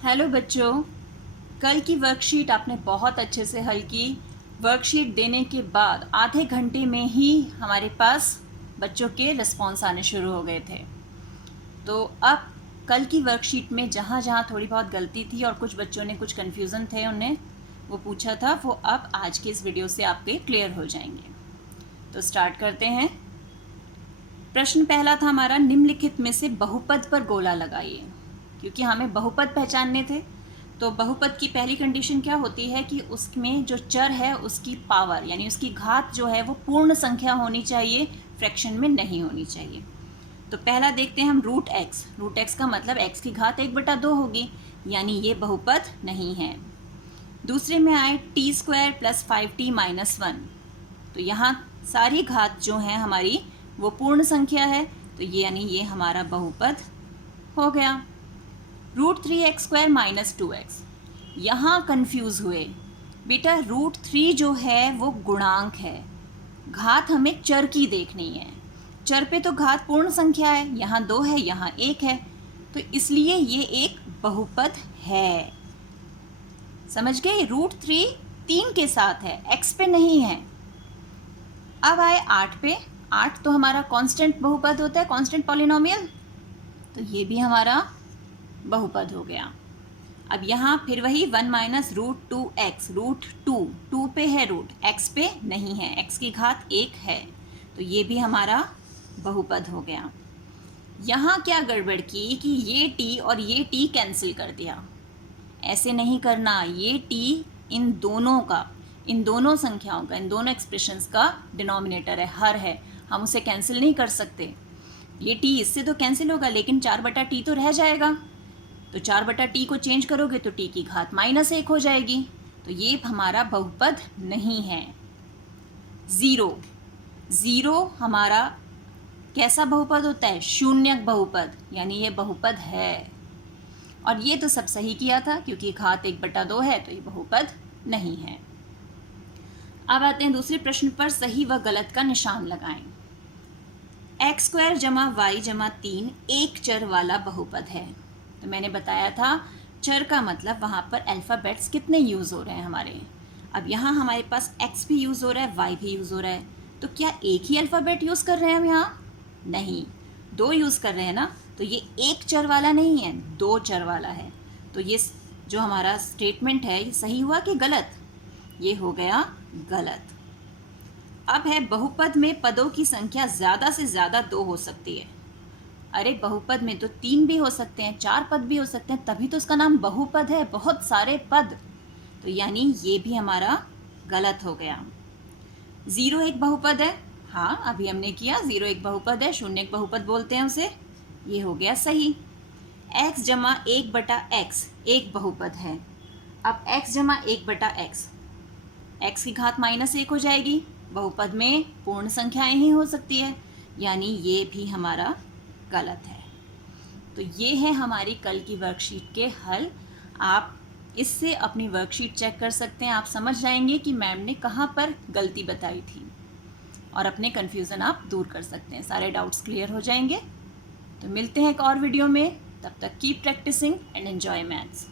Hello बच्चों, कल की वर्कशीट आपने बहुत अच्छे से हल की। वर्कशीट देने के बाद आधे घंटे में ही हमारे पास बच्चों के रिस्पॉन्स आने शुरू हो गए थे। तो अब कल की वर्कशीट में जहाँ जहाँ थोड़ी बहुत गलती थी और कुछ बच्चों ने कुछ कन्फ्यूज़न थे उन्हें वो पूछा था, वो अब आज के इस वीडियो से आपके क्लियर हो जाएंगे। तो स्टार्ट करते हैं। प्रश्न पहला था हमारा, निम्नलिखित में से बहुपद पर गोला लगाइए। क्योंकि हमें बहुपद पहचानने थे, तो बहुपद की पहली कंडीशन क्या होती है कि उसमें जो चर है उसकी पावर यानी उसकी घात जो है वो पूर्ण संख्या होनी चाहिए, फ्रैक्शन में नहीं होनी चाहिए। तो पहला देखते हैं हम रूट एक्स। रूट एक्स का मतलब एक्स की घात 1/2 होगी, यानी ये बहुपद नहीं है। दूसरे में आए टी स्क्वायर प्लस 5t-1। तो यहाँ सारी घात जो है हमारी वो पूर्ण संख्या है, तो ये यानी ये हमारा बहुपद हो गया। √3x² - 2x, यहाँ कंफ्यूज हुए बेटा। √3 जो है वो गुणांक है, घात हमें चर की देखनी है। चर पे तो घात पूर्ण संख्या है, यहाँ 2 है यहाँ 1 है, तो इसलिए ये एक बहुपद है। समझ गए? √3 3 के साथ है, x पे नहीं है। अब आए 8 पे। 8 तो हमारा कांस्टेंट बहुपद होता है, कांस्टेंट पॉलिनोमियल, तो ये भी हमारा बहुपद हो गया। अब यहाँ फिर वही 1 - √2x। √2 पे है रूट, x पे नहीं है, x की घात 1 है, तो ये भी हमारा बहुपद हो गया। यहाँ क्या गड़बड़ की कि ये t और ये t कैंसिल कर दिया। ऐसे नहीं करना, ये t इन दोनों संख्याओं का, इन दोनों एक्सप्रेशंस का डिनोमिनेटर है, हर है, हम उसे कैंसिल नहीं कर सकते। ये t इससे तो कैंसिल होगा, लेकिन 4/t तो रह जाएगा। तो 4/t को चेंज करोगे तो t की घात -1 हो जाएगी, तो ये हमारा बहुपद नहीं है। ज़ीरो हमारा कैसा बहुपद होता है? शून्यक बहुपद, यानी ये बहुपद है। और ये तो सब सही किया था, क्योंकि घात 1/2 है, तो ये बहुपद नहीं है। अब आते हैं दूसरे प्रश्न पर, सही व गलत का निशान लगाएं। x² + y + 3 एक चर वाला बहुपद है। तो मैंने बताया था चर का मतलब वहाँ पर अल्फ़ाबेट्स कितने यूज़ हो रहे हैं हमारे। अब यहाँ हमारे पास x भी यूज़ हो रहा है, y भी यूज़ हो रहा है, तो क्या एक ही अल्फ़ाबेट यूज़ कर रहे हैं हम यहाँ? नहीं, 2 यूज़ कर रहे हैं ना, तो ये एक चर वाला नहीं है, 2 चर वाला है। तो ये जो हमारा स्टेटमेंट है ये सही हुआ कि गलत? ये हो गया गलत। अब है बहुपद में पदों की संख्या ज़्यादा से ज़्यादा 2 हो सकती है। अरे बहुपद में तो 3 भी हो सकते हैं, 4 पद भी हो सकते हैं, तभी तो उसका नाम बहुपद है, बहुत सारे पद। तो यानी ये भी हमारा गलत हो गया। 0 एक बहुपद है, हाँ अभी हमने किया, 0 एक बहुपद है, शून्य एक बहुपद बोलते हैं उसे, ये हो गया सही। x = 1/x एक बहुपद है। अब x = 1/x, x की घात -1 हो जाएगी, बहुपद में पूर्ण संख्याएं ही हो सकती है, यानी ये भी हमारा गलत है। तो ये है हमारी कल की वर्कशीट के हल। आप इससे अपनी वर्कशीट चेक कर सकते हैं, आप समझ जाएंगे कि मैम ने कहाँ पर गलती बताई थी, और अपने कन्फ्यूज़न आप दूर कर सकते हैं, सारे डाउट्स क्लियर हो जाएंगे। तो मिलते हैं एक और वीडियो में, तब तक keep practicing and enjoy maths.